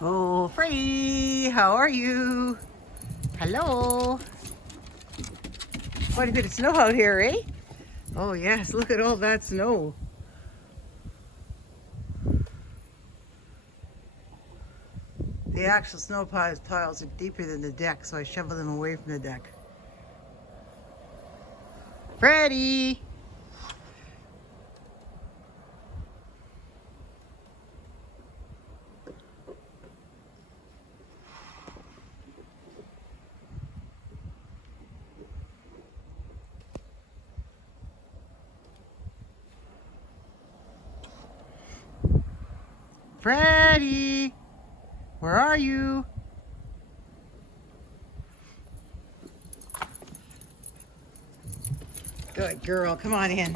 Oh, Freddy, how are you? Hello. Quite a bit of snow out here, eh? Oh yes, look at all that snow. The actual snow piles are deeper than the deck, so I shovel them away from the deck. Freddy! Freddy! Where are you? Good girl, come on in.